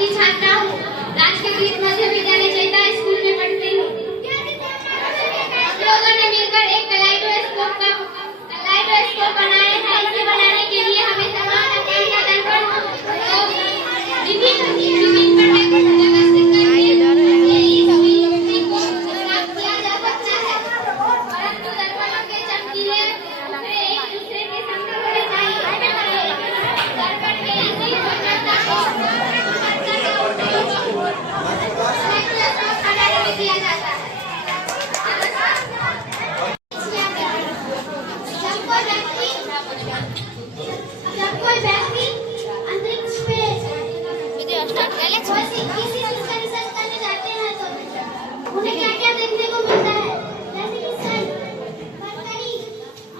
की छात्रा हूँ। राजकीय मध्य विद्यालय चैता स्कूल में पढ़ती हूँ। हम लोगों ने मिलकर एक कलाइडोस्कोप बनाया है। इसे बनाने के लिए हमें समान आकार का दर्पण विभिन्न प्रकार को व्यवस्थित करके इस को प्राप्त किया जा सकता है। परंतु दर्पणों के चमकीले टुकड़े एक दूसरे के समतल होने चाहिए। दर्पण के इसी गुणवत्ता को किया जाता है। जब कोई व्यक्ति अंतरिक्ष में किसी चीज का रिसर्च करने जाते हैं तो उन्हें क्या क्या देखने को मिलता है, जैसे कि सन, मरकरी,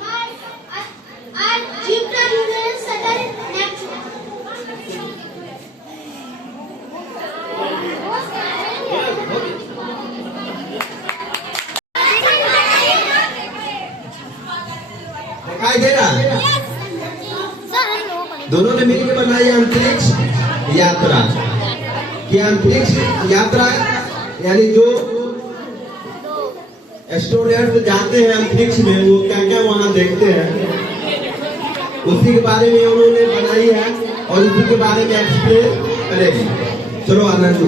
मार्स, अर्थ, जुपिटर, यूरेनस, सैटर्न, नेपच्यून। दिखाई दे रहा है? दोनों ने मिलकर बनाई अंतरिक्ष यात्रा। कि अंतरिक्ष यात्रा यानी जो एस्ट्रोनॉट जाते हैं अंतरिक्ष में वो क्या क्या वहां देखते हैं, उसी के बारे में उन्होंने बनाई है और उसी के बारे में एक्सप्लेन करेगी। चलो आनंद।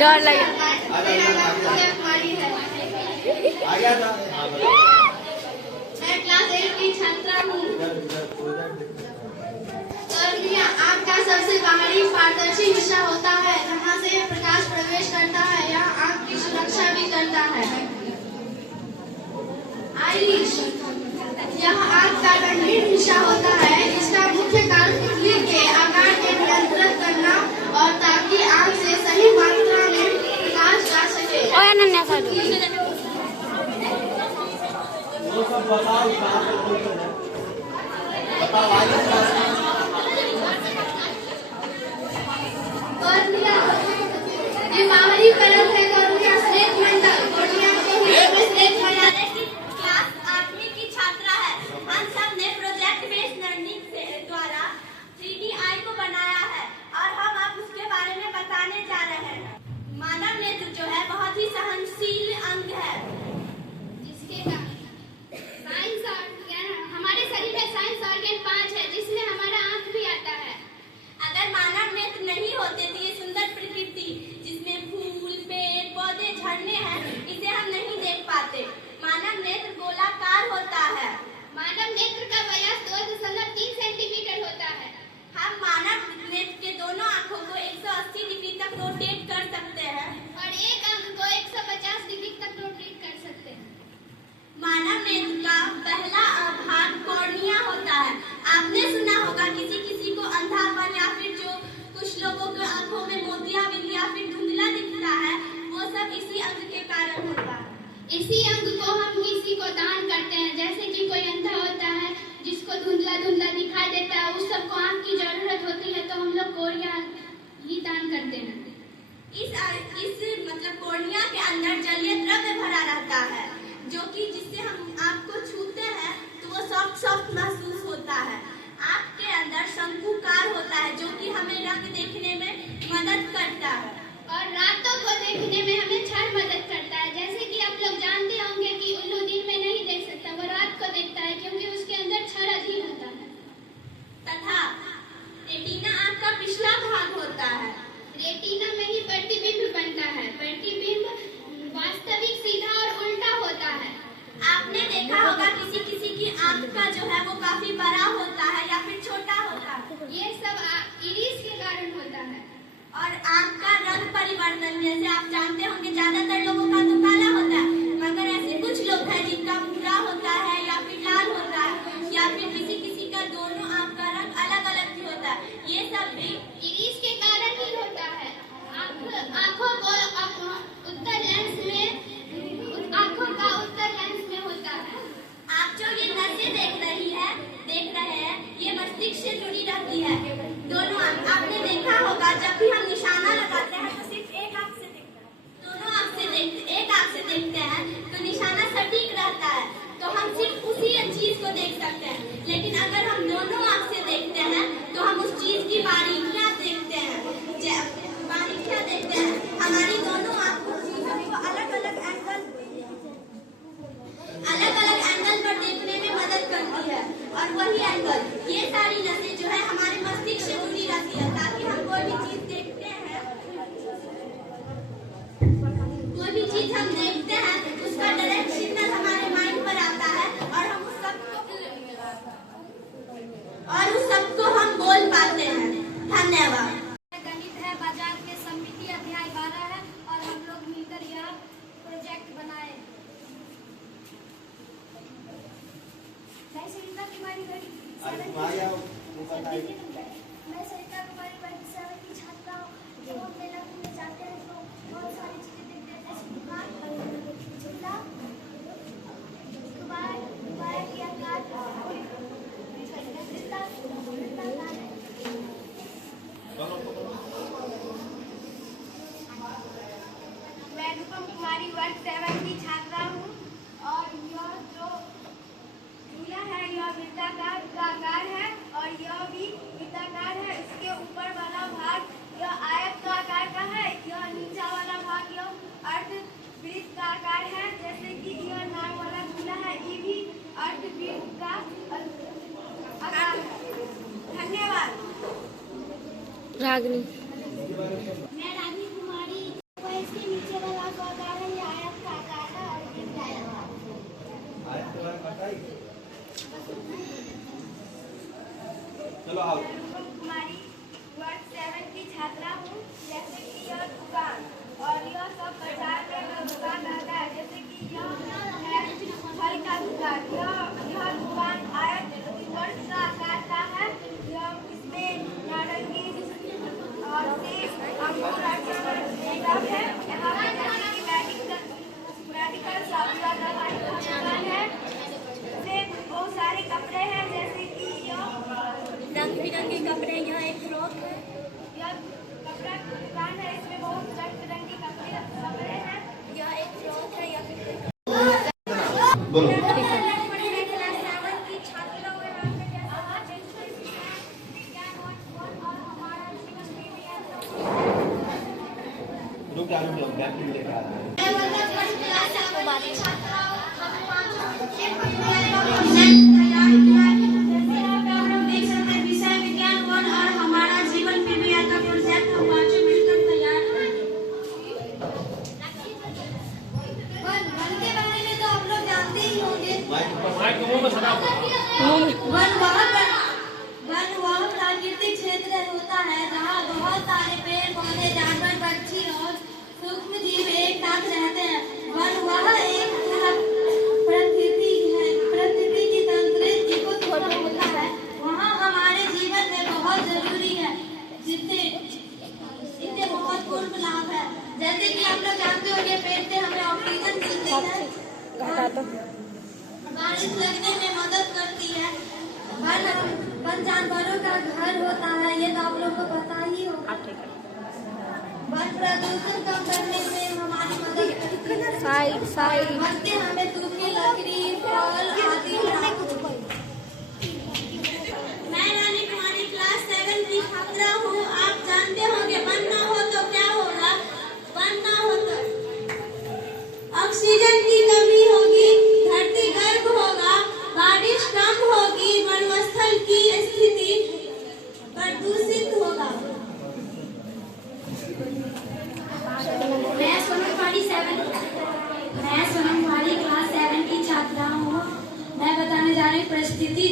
डर लगे। मैं क्लास 8 की छात्रा हूँ। आँख का सबसे बाहरी पारदर्शी हिस्सा होता है, जहाँ से प्रकाश प्रवेश करता है। यह आँख की सुरक्षा भी करता है। आइरिश, यह आँख का गंभीर हिस्सा होता है। इसका मुख्य कार्य पृथ्वी के आकार के नियंत्रित करना और ताकि आँख से सही मात्रा में प्रकाश जा सके। ये बाहरी परत है कॉर्निया स्लेट मंडल। कॉर्निया को ही स्लेट बनाने की क्लास 8वीं की छात्रा है। हम सब ने प्रोजेक्ट बेस्ड लर्निंग से द्वारा 3D आई को बनाया है और हम अब उसके बारे में बताने जा रहे हैं। मानव नेत्र जो है बहुत ही सहनशील अंग है, जिसके साइंस हमारे शरीर में साइंस ऑर्गन 5 है, जिसमें हमारा आँख भी आता है। अगर मानव नेत्र नहीं होते तो ये सुंदर प्रकृति जिसमें फूल, पेड़, पौधे, झरने हैं, इसे हम नहीं देख पाते। मानव नेत्र गोलाकार होता है। मानव नेत्र का व्यास 2.3 सेंटीमीटर होता है। हम मानव नेत्र के दोनों आँखों को 180 डिग्री तक रोटेट कर सकते हैं और एक आँख को 150 डिग्री तक रोटेट कर सकते हैं। मानव नेत्र का पहला भाग कॉर्निया होता है। आपने सुना होगा किसी को अंधापन या फिर जो कुछ लोगों के आंखों में मोतियाबिंद या फिर धुंधला दिखता है, वो सब इसी अंग के कारण होता है। इसी अंग को हम किसी को दान करते हैं, जैसे कि कोई अंधा होता है जिसको धुंधला दिखाई देता है, उस सबको आंख की जरूरत होती है, तो हम लोग कॉर्निया ही दान करते हैं। इस मतलब कॉर्निया के अंदर जलीय द्रव्य भरा रहता है, जो कि जिससे हम आपको छूते हैं तो वो सॉफ्ट महसूस होता है। आपके अंदर शंकुकार होता है, जो कि हमें रंग देखने में मदद करता है और रातों को देखने में हमें क्षण मदद करता है। जैसे कि आप लोग जानते होंगे कि उल्लू दिन में नहीं देख सकता, वो रात को देखता है, क्योंकि उसके अंदर क्षण अधीन होता है। तथा रेटिना आँख का पिछला भाग होता है। रेटिना में ही प्रतिबिंब बनता है। प्रतिबिंब वास्तविक, सीधा और उल्टा होता है। आपने देखा होगा किसी की आँख का जो है वो काफी बड़ा होता है या फिर छोटा होता है। ये सब इरिस के कारण होता है। और आँख का रंग परिवर्तन, जैसे आप जानते होंगे ज्यादातर लोगों का तो काला होता है, मगर ऐसे कुछ लोग हैं जिनका भूरा होता है या फिर लाल होता है या फिर किसी का दोनों आँख का रंग अलग अलग भी होता है। ये सब भी इरिस के कारण ही वर्ग 7 की छात्रा हूँ और यह जो झूला है यह वृत्ताकार का आकार है और यह भी वृत्ताकार है। इसके ऊपर वाला भाग यह आयत का आकार का है, यह नीचा वाला भाग यह अर्धवृत्त का आकार है। जैसे कि यह नाक वाला झूला है, ये भी अर्धवृत्त का आकार है। धन्यवाद। रागनी मैं रानी कुमारी। इसके नीचे वाला जो आकार है ये आयत का आकार है और ये आयत के बारे में बताइए। चलो आओ। कुमारी वर्ग 7 की छात्रा हूँ। जैसे कि यह दुकान और यह सब बाजार में दुकान रहता है। जैसे कि यह है फल का दुकान, यह दुकान आयत वर्ग का आकार का है। यह इसमें नारंगी और सेब अंगूर है। यहाँ मेडिकल शॉप दुकान है। इसमें बहुत सारे कपड़े हैं। जैसे कि रंग बिरंगे कपड़े, यहाँ एक फ्रॉक है। यह कपड़ा की दुकान है, इसमें बहुत रंग बिरंगे कपड़े हैं। यह एक फ्रॉक है या फिर बोलो। रुक जा बैक में लेकर आ रहा है। वन वह प्राकृतिक क्षेत्र होता है जहाँ बहुत सारे पेड़ पौधे, जानवर, पक्षी और सूक्ष्म जीव एक साथ रहते हैं। वन वह एक प्रकृति की तंत्र इकोसिस्टम होता है। वहाँ हमारे जीवन में बहुत जरूरी है, जिससे बहुत पूर्ण लाभ है। जैसे कि आप लोग जानते होंगे पेड़ से हमें ऑक्सीजन मिलती है, बारिश लगने में मदद करती है। वन जानवरों का घर होता है, ये तो आप लोग को पता ही होगा। वन प्रदूषण कम करने में हमारी मदद करती है। वन से हमें सूखी लकड़ी, फल आदि प्राप्त होते हैं। मैं रानी कुमारी क्लास 7 की छात्रा हूँ। आप जानते होंगे वन ना हो तो क्या होगा। वन ना हो तो ऑक्सीजन की कमी होगी, धरती गर्म होगा, बारिश कम होगी, मरुस्थल की स्थिति प्रदूषित होगा। मैं सोनम कुमारी क्लास 7 की छात्रा हूँ। मैं बताने जा रही हूँ परिस्थिति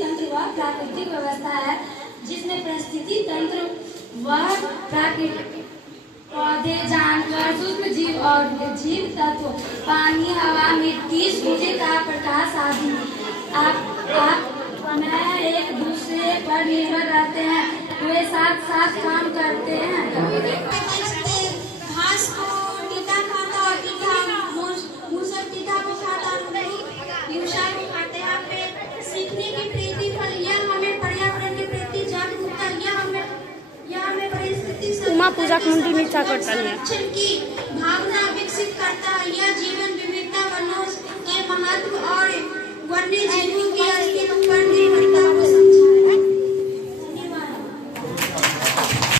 तंत्र वह प्राकृतिक व्यवस्था है जिसमें परिस्थिति तंत्र वह प्राकृतिक पौधे, जानवर, सूक्ष्म जीव और जीव तत्व, पानी, हवा, मिट्टी, सूर्य का प्रकाश आदि आप मैं एक दूसरे पर निर्भर रहते हैं। वे साथ साथ काम करते हैं। घास को टीका खाता और मूसर टीका को खाता, मूषा को खाते हैं। हमें सीखने की प्रीति फल, यह हमें पर्यावरण के प्रति जागरूकता, यह हमें परिस्थिति संरक्षण की भावना विकसित करता है। यह जीवन विविधता, वनों के महत्व और वन्य जीवों